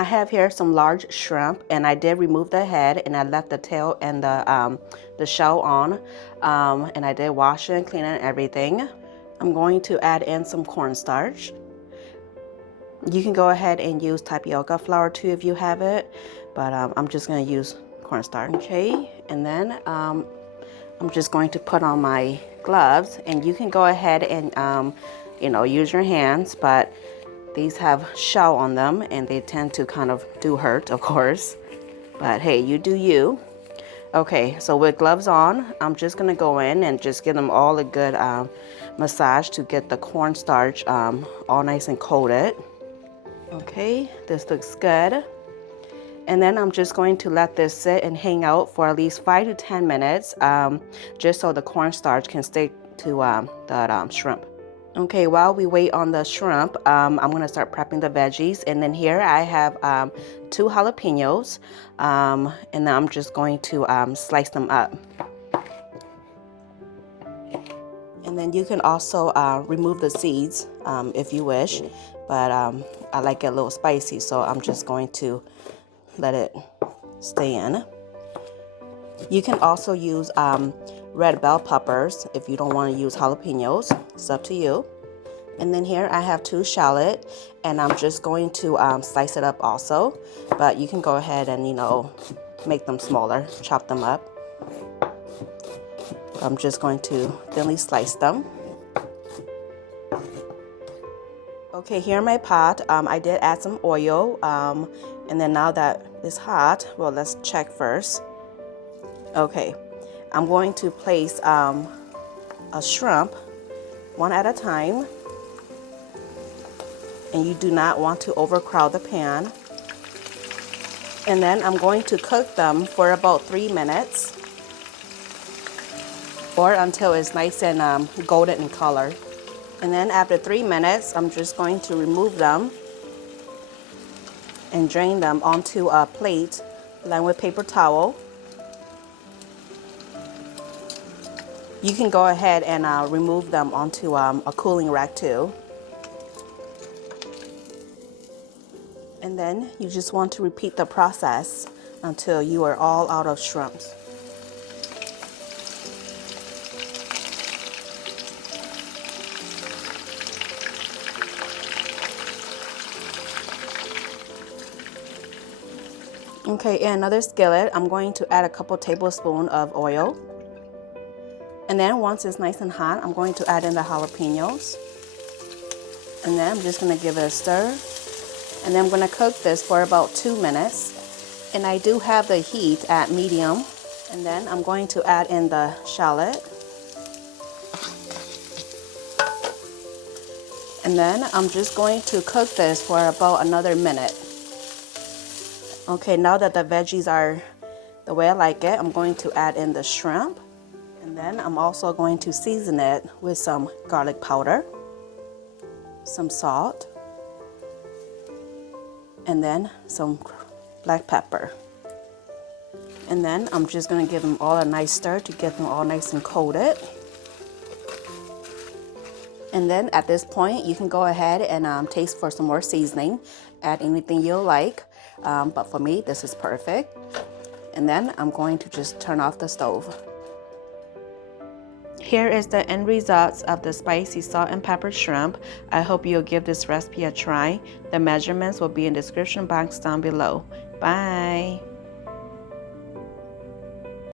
I have here some large shrimp, and I did remove the head, and I left the tail and the shell on, and I did wash it and clean it and everything. I'm going to add in some cornstarch. You can go ahead and use tapioca flour too if you have it, but I'm just going to use cornstarch. Okay, and then I'm just going to put on my gloves, and you can go ahead and use your hands, but these have shell on them and they tend to kind of do hurt, of course, but hey, you do you. Okay, so with gloves on, I'm just gonna go in and just give them all a good massage to get the cornstarch all nice and coated. Okay, this looks good. And then I'm just going to let this sit and hang out for at least 5 to 10 minutes, just so the cornstarch can stick to the shrimp. Okay, while we wait on the shrimp, I'm going to start prepping the veggies. And then here I have 2 jalapeños, and then I'm just going to slice them up. And then you can also remove the seeds if you wish, but I like it a little spicy, so I'm just going to let it stay in. You can also use red bell peppers if you don't want to use jalapenos. It's up to you. And then here I have 2 shallot, and I'm just going to slice it up also, but you can go ahead and make them smaller, chop them up. I'm just going to thinly slice them. Okay, here in my pot, I did add some oil, and then now that it's hot, well, let's check first. Okay, I'm going to place a shrimp one at a time, and you do not want to overcrowd the pan. And then I'm going to cook them for about 3 minutes, or until it's nice and golden in color. And then after 3 minutes, I'm just going to remove them and drain them onto a plate lined with paper towel. You can go ahead and remove them onto a cooling rack too. And then you just want to repeat the process until you are all out of shrimps. Okay, in another skillet, I'm going to add a couple tablespoons of oil. And then once it's nice and hot, I'm going to add in the jalapeños. And then I'm just going to give it a stir. And then I'm going to cook this for about 2 minutes. And I do have the heat at medium. And then I'm going to add in the shallot. And then I'm just going to cook this for about another minute. Okay, now that the veggies are the way I like it, I'm going to add in the shrimp. And then I'm also going to season it with some garlic powder, some salt, and then some black pepper. And then I'm just going to give them all a nice stir to get them all nice and coated. And then at this point, you can go ahead and taste for some more seasoning. Add anything you like, but for me, this is perfect. And then I'm going to just turn off the stove. Here is the end results of the spicy salt and pepper shrimp. I hope you'll give this recipe a try. The measurements will be in the description box down below. Bye!